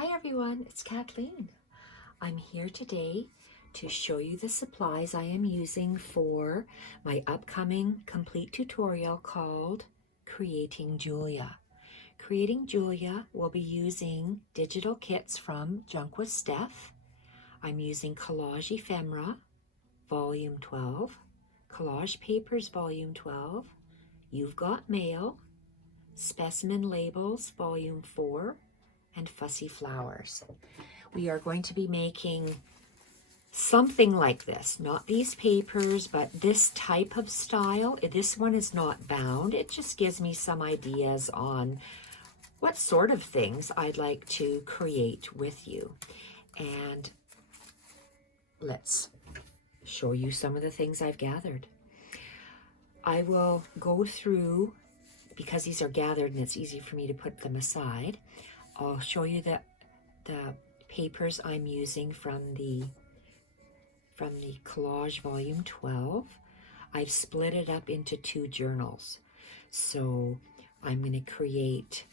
Hi everyone, it's Kathleen. I'm here today to show you the supplies I am using for my upcoming complete tutorial called Creating Julia. Creating Julia will be using digital kits from Junk With Steph. I'm using Collage Ephemera, Volume 12, Collage Papers, Volume 12, You've Got Mail, Specimen Labels, Volume 4, and Fussy Flowers. We are going to be making something like this, not these papers, but this type of style. This one is not bound. It just gives me some ideas on what sort of things I'd like to create with you. And let's show you some of the things I've gathered. I will go through, because these are gathered and it's easy for me to put them aside, I'll show you the papers I'm using from the Collage Volume 12. I've split it up into 2 journals. So I'm going to create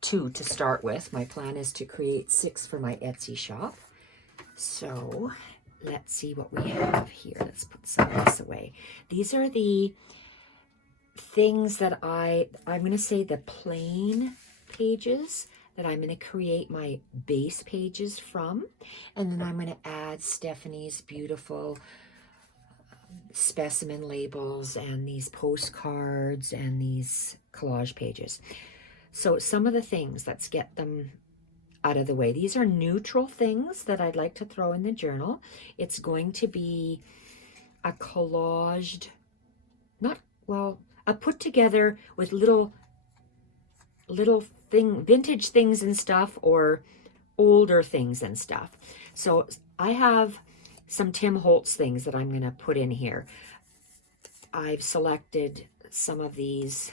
2 to start with. My plan is to create 6 for my Etsy shop. So let's see what we have here. Let's put some of this away. These are the things that I'm going to say the plain pages that I'm going to create my base pages from, and then I'm going to add Stephanie's beautiful specimen labels and these postcards and these collage pages. So some of the things, let's get them out of the way. These are neutral things that I'd like to throw in the journal. It's going to be a collaged, a put together with little vintage things and stuff, or older things and stuff. So I have some Tim Holtz things that I'm going to put in here. I've selected some of these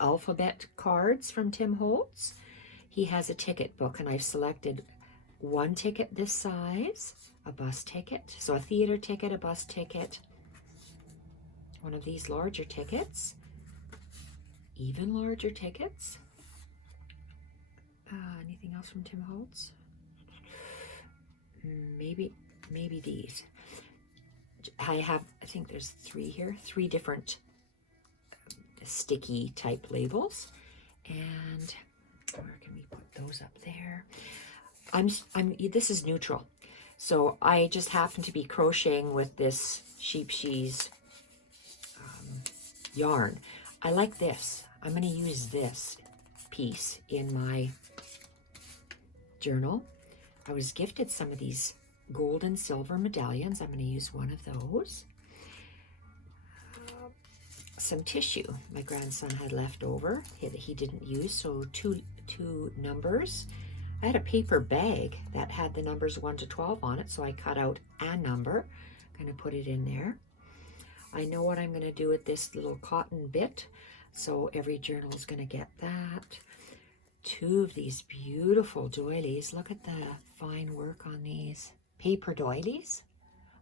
alphabet cards from Tim Holtz. He has a ticket book, and I've selected 1 ticket this size, a bus ticket, so a theater ticket, a bus ticket, one of these larger tickets, even larger tickets. Anything else from Tim Holtz? Maybe these. I think there's 3 here, 3 different sticky type labels. And where can we put those up there? This is neutral. So I just happen to be crocheting with this sheep shears yarn. I like this. I'm going to use this piece in my journal. I was gifted some of these gold and silver medallions. I'm going to use one of those. Some tissue my grandson had left over that he didn't use, so two numbers. I had a paper bag that had the numbers 1 to 12 on it, so I cut out a number. I'm going to put it in there. I know what I'm going to do with this little cotton bit, so every journal is going to get that. 2 of these beautiful doilies. Look at the fine work on these paper doilies.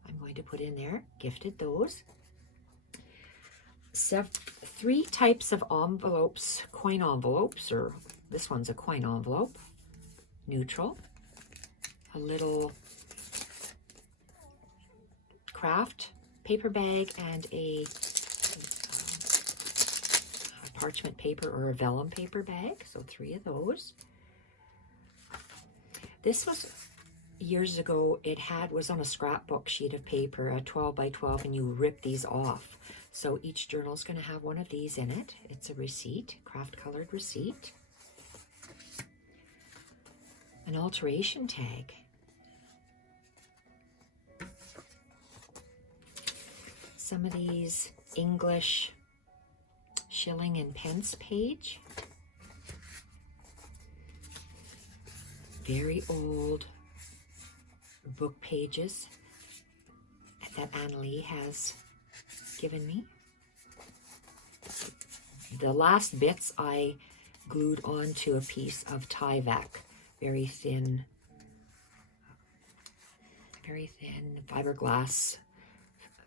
I'm going to put in there. Gifted those. 3 types of envelopes, coin envelopes, or this one's a coin envelope, neutral. A little craft paper bag and a parchment paper or a vellum paper bag, so 3 of those. This was years ago. It was on a scrapbook sheet of paper, a 12 by 12, and you rip these off. So each journal is going to have one of these in it. It's a receipt, craft colored receipt, an alteration tag, some of these English shilling and pence page, very old book pages that Annalie has given me. The last bits I glued onto a piece of Tyvek, very thin fiberglass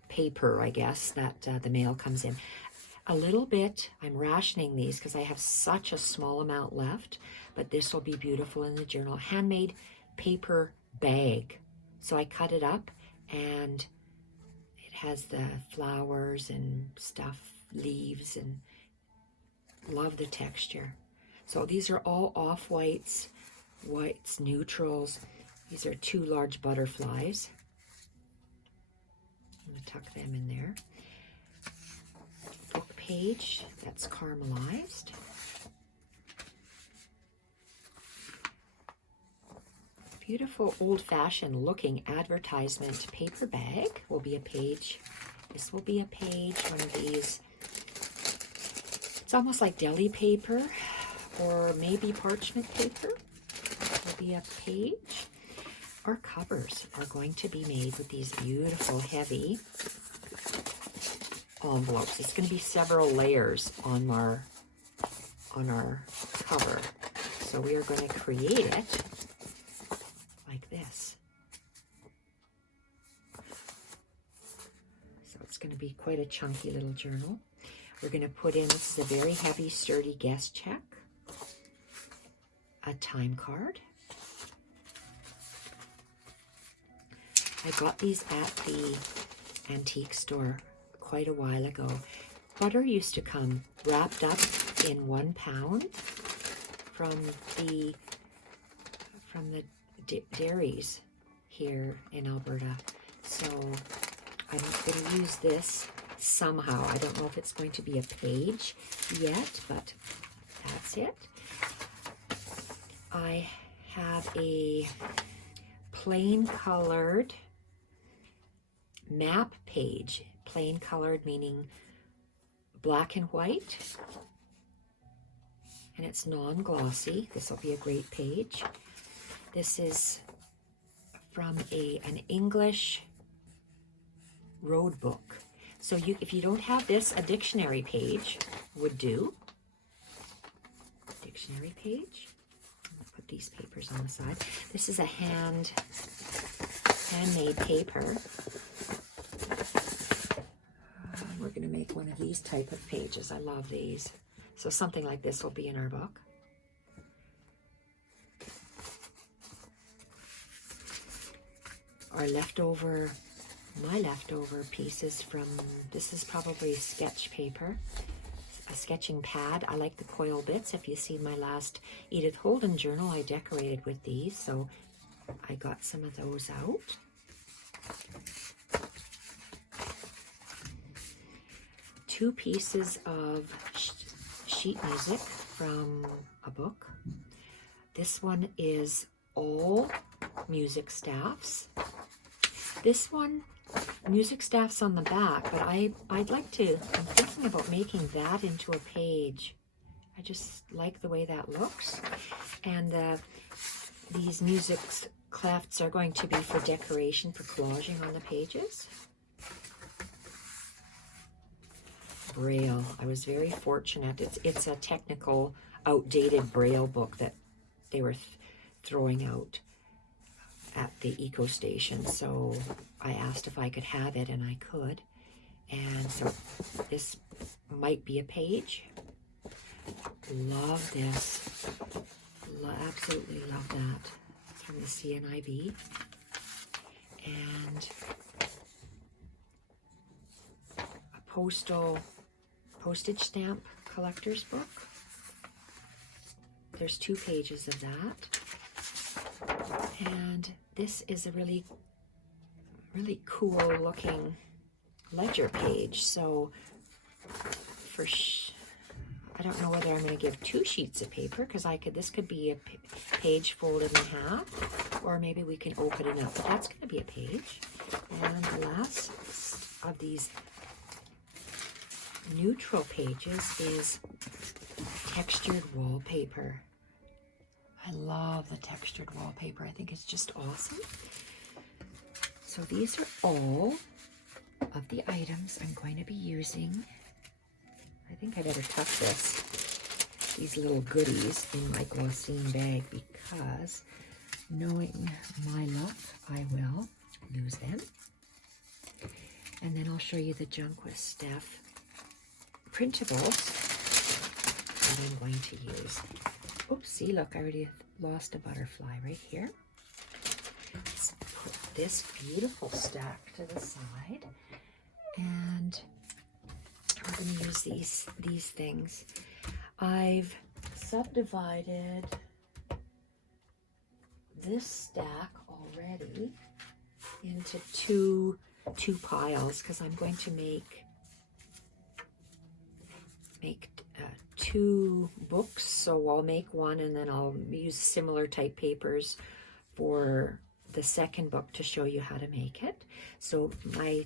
paper, I guess, that the mail comes in. a little bit. I'm rationing these because I have such a small amount left, but this will be beautiful in the journal. Handmade paper bag. So I cut it up and it has the flowers and stuff, leaves, and love the texture. So these are all off-whites, whites, neutrals. These are 2 large butterflies. I'm going to tuck them in there. Book page, that's caramelized. Beautiful old-fashioned looking advertisement paper bag will be a page. This will be a page, one of these. It's almost like deli paper or maybe parchment paper. Will be a page. Our covers are going to be made with these beautiful heavy envelopes. It's going to be several layers on our cover. So we are going to create it like this. So it's going to be quite a chunky little journal. We're going to put in, this is a very heavy, sturdy guest check, a time card. I got these at the antique store quite a while ago. Butter used to come wrapped up in 1 pound from the dairies here in Alberta. So I'm going to use this somehow. I don't know if it's going to be a page yet, but that's it. I have a plain colored map page. Plain colored meaning black and white, and it's non-glossy. This will be a great page. This is from an English road book. So if you don't have this, a dictionary page would do. Dictionary page. I'm going to put these papers on the side. This is a handmade paper. We're going to make one of these type of pages. I love these. So something like this will be in our book. Our leftover, my leftover pieces from, this is probably sketch paper, a sketching pad. I like the coil bits. If you see my last Edith Holden journal, I decorated with these, so I got some of those out. Two pieces of sheet music from a book. This one is all music staffs. This one, music staffs on the back, but I'd like to, I'm thinking about making that into a page. I just like the way that looks. And these music clefts are going to be for decoration, for collaging on the pages. Braille. I was very fortunate. It's a technical, outdated Braille book that they were throwing out at the eco station. So I asked if I could have it, and I could. And so this might be a page. Love this. Absolutely love that. It's from the CNIB. And a postage stamp collector's book. There's 2 pages of that. And this is a really cool looking ledger page. So I don't know whether I'm going to give 2 sheets of paper, because this could be a page folded in half, or maybe we can open it up, but that's going to be a page. And the last of these neutral pages is textured wallpaper. I love the textured wallpaper. I think it's just awesome. So these are all of the items I'm going to be using. I think I better tuck these little goodies in my glossine bag, because knowing my luck, I will lose them. And then I'll show you the Junk With Steph printables that I'm going to use. Oops, see, look, I already lost a butterfly right here. Let's put this beautiful stack to the side, and we're going to use these things. I've subdivided this stack already into two piles because I'm going to make two books. So I'll make one and then I'll use similar type papers for the second book to show you how to make it. So my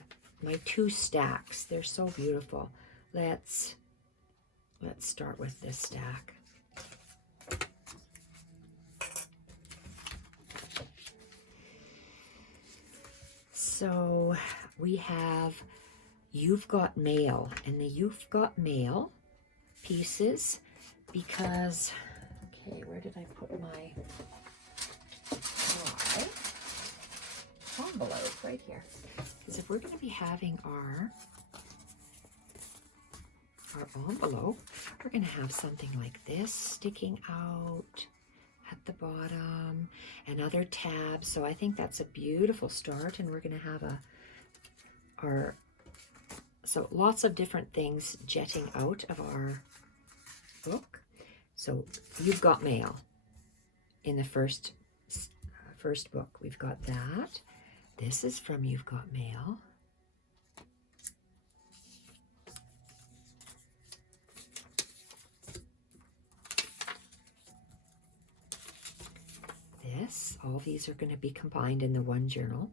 two stacks, they're so beautiful. Let's start with this stack. So we have You've Got Mail, and the You've Got Mail pieces, because, okay, where did I put my envelope? Right here. Because if we're going to be having our envelope, we're going to have something like this sticking out at the bottom and other tabs. So I think that's a beautiful start, and we're going to have so lots of different things jetting out of our book. So You've Got Mail in the first book. We've got that. This is from You've Got Mail. This, all these are going to be combined in the one journal.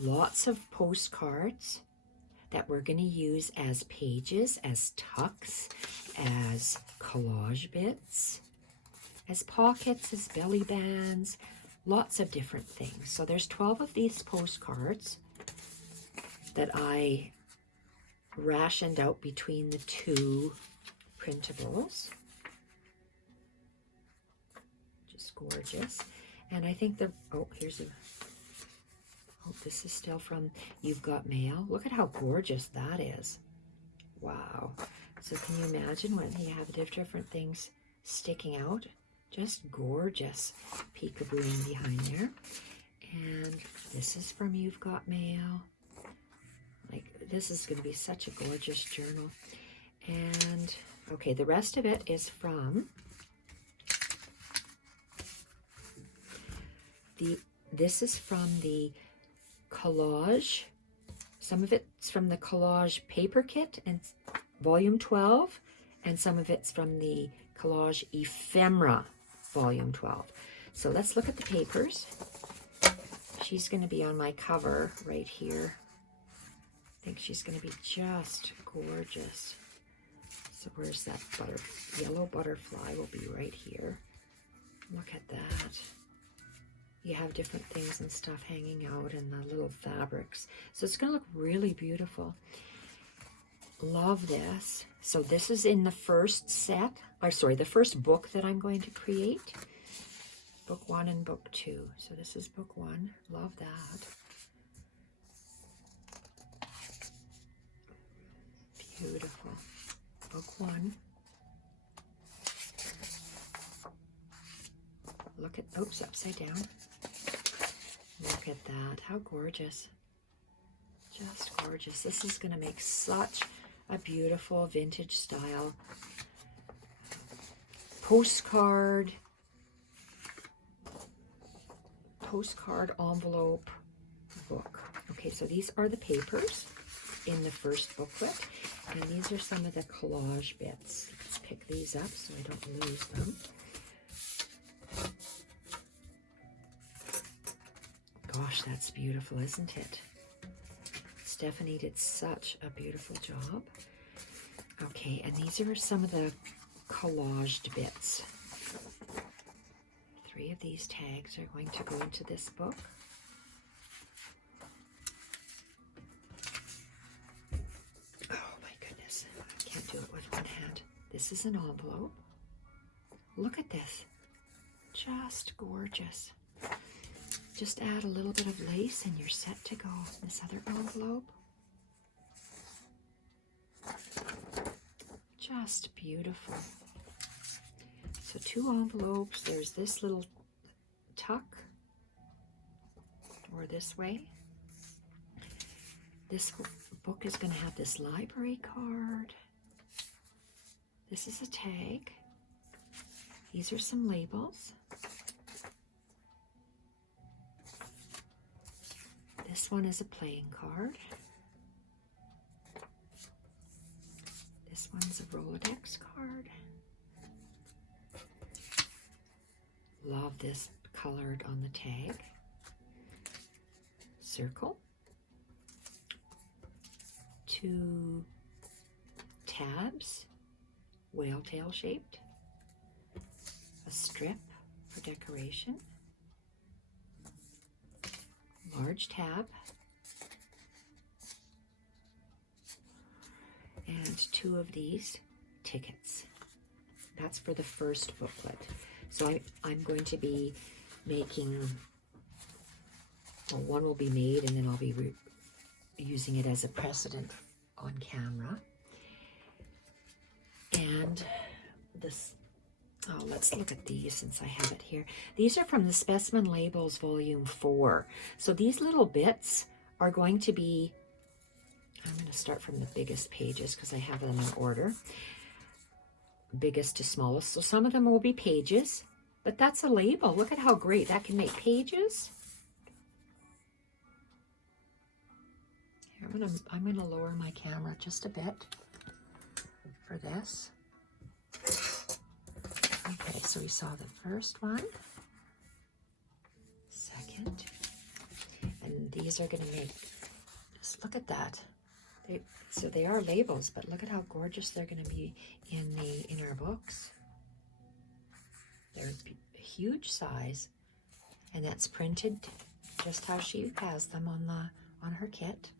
Lots of postcards that we're going to use as pages, as tucks, as collage bits, as pockets, as belly bands, lots of different things. So there's 12 of these postcards that I rationed out between the two printables. Just gorgeous. And I think this is still from You've Got Mail. Look at how gorgeous that is. Wow. So can you imagine when you have different things sticking out? Just gorgeous peekabooing behind there. And this is from You've Got Mail. Like, this is going to be such a gorgeous journal. And, okay, the rest of it is from this is from the Collage. Some of it's from the Collage Paper Kit and Volume 12, and some of it's from the Collage Ephemera Volume 12. So let's look at the papers. She's going to be on my cover right here. I think she's going to be just gorgeous. So where's that yellow butterfly? Will be right here. Look at that. You have different things and stuff hanging out and the little fabrics. So it's going to look really beautiful. Love this. So this is in the first set, or sorry, the first book that I'm going to create. Book 1 and Book 2. So this is Book 1. Love that. Beautiful. Book 1. Look at, oops, upside down. Look at that. How gorgeous. Just gorgeous. This is going to make such a beautiful vintage style postcard envelope book. Okay, so these are the papers in the first booklet, and these are some of the collage bits. Let's pick these up so I don't lose them. Gosh, that's beautiful, isn't it? Stephanie did such a beautiful job. Okay, and these are some of the collaged bits. 3 of these tags are going to go into this book. Oh my goodness, I can't do it with one hand. This is an envelope. Look at this. Just gorgeous. Just add a little bit of lace and you're set to go. This other envelope. just beautiful. So 2 envelopes. There's this little tuck, or this way. This book is going to have this library card. This is a tag. These are some labels. This one is a playing card. This one's a Rolodex card. Love this colored on the tag. Circle. 2 tabs, whale tail shaped. A strip for decoration. Large tab. And 2 of these tickets. That's for the first booklet. So I'm going to be making, well, one will be made and then I'll be using it as a precedent on camera. And this, oh, let's look at these since I have it here. These are from the Specimen Labels Volume 4. So these little bits are going to be, I'm going to start from the biggest pages because I have them in order. Biggest to smallest. So some of them will be pages, but that's a label. Look at how great that can make pages. Here, I'm gonna lower my camera just a bit for this. Okay, so we saw the first one, second, and these are gonna make, just look at that. So they are labels, but look at how gorgeous they're going to be in our books. They're a huge size, and that's printed just how she has them on her kit.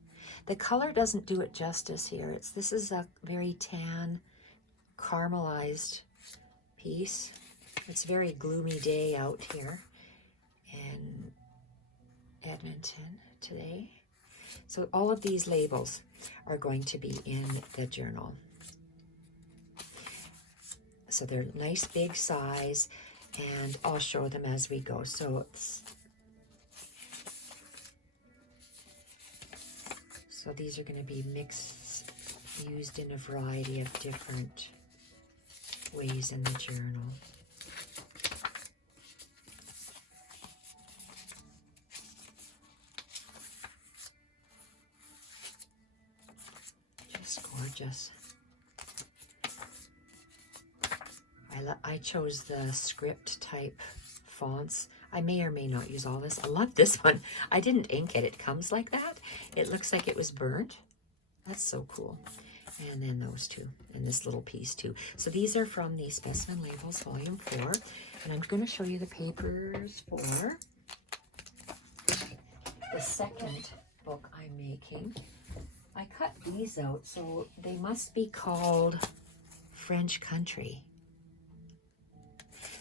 The color doesn't do it justice here. This is a very tan, caramelized piece. It's a very gloomy day out here in Edmonton today. So all of these labels are going to be in the journal. So they're nice big size, and I'll show them as we go. So these are going to be mixed, used in a variety of different ways in the journal. Gorgeous. I chose the script type fonts. I may or may not use all this. I love this one. I didn't ink it. It comes like that. It looks like it was burnt. That's so cool. And then those 2, and this little piece too. So these are from the Specimen Labels Volume 4. And I'm going to show you the papers for the second book I'm making. I cut these out, so they must be called French Country.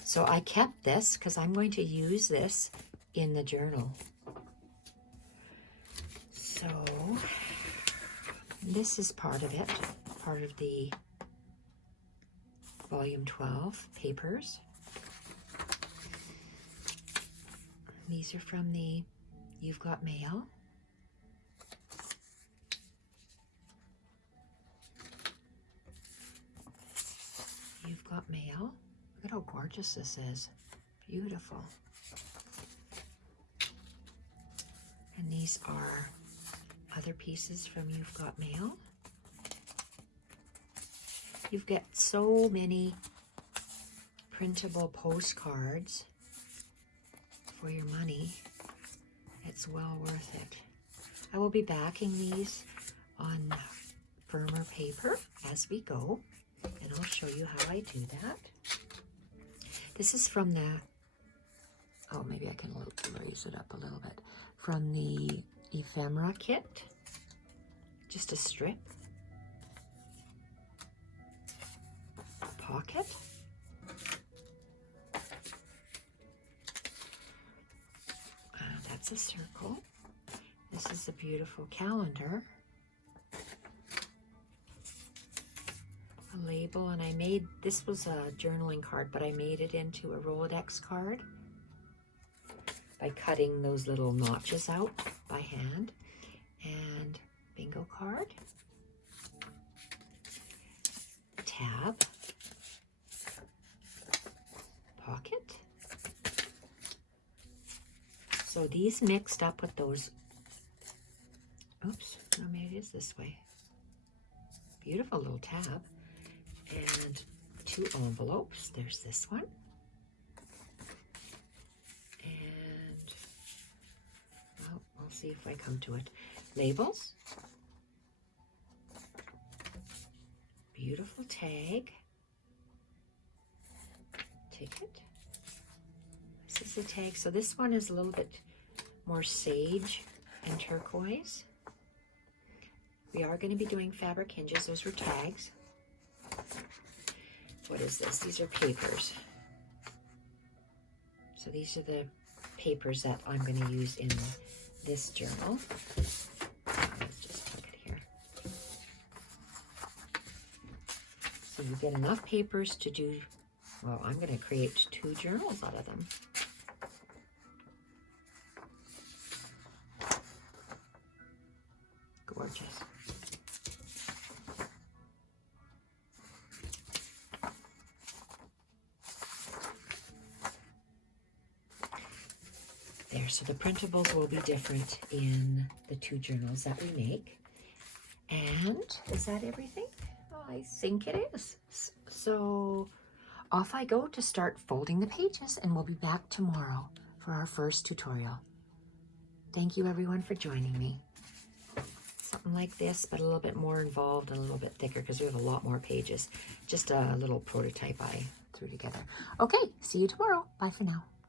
So I kept this because I'm going to use this in the journal. So this is part of it, part of the Volume 12 papers. These are from the You've Got Mail. You've Got Mail. Look at how gorgeous this is. Beautiful. And these are other pieces from You've Got Mail. You've got so many printable postcards for your money. It's well worth it. I will be backing these on firmer paper as we go, and I'll show you how I do that. This is from the, oh, maybe I can raise it up a little bit, from the Ephemera kit. Just a strip. Pocket. That's a circle. This is a beautiful calendar. A label, and I made, this was a journaling card, but I made it into a Rolodex card by cutting those little notches out by hand. And bingo card, tab, pocket. So these mixed up with those, oops, no, maybe it is this way. Beautiful little tab. And 2 envelopes. There's this one. And, well, I'll see if I come to it. Labels. Beautiful tag. Ticket. This is the tag. So this one is a little bit more sage and turquoise. We are going to be doing fabric hinges. Those were tags. What is this? These are papers. So these are the papers that I'm going to use in this journal. Let's just tuck it here. So you get enough papers to do, well, I'm going to create 2 journals out of them. Gorgeous. There, so the printables will be different in the 2 journals that we make. And is that everything? Oh, I think it is. So off I go to start folding the pages, and we'll be back tomorrow for our first tutorial. Thank you everyone for joining me. Something like this, but a little bit more involved and a little bit thicker because we have a lot more pages. Just a little prototype I threw together. Okay, see you tomorrow. Bye for now.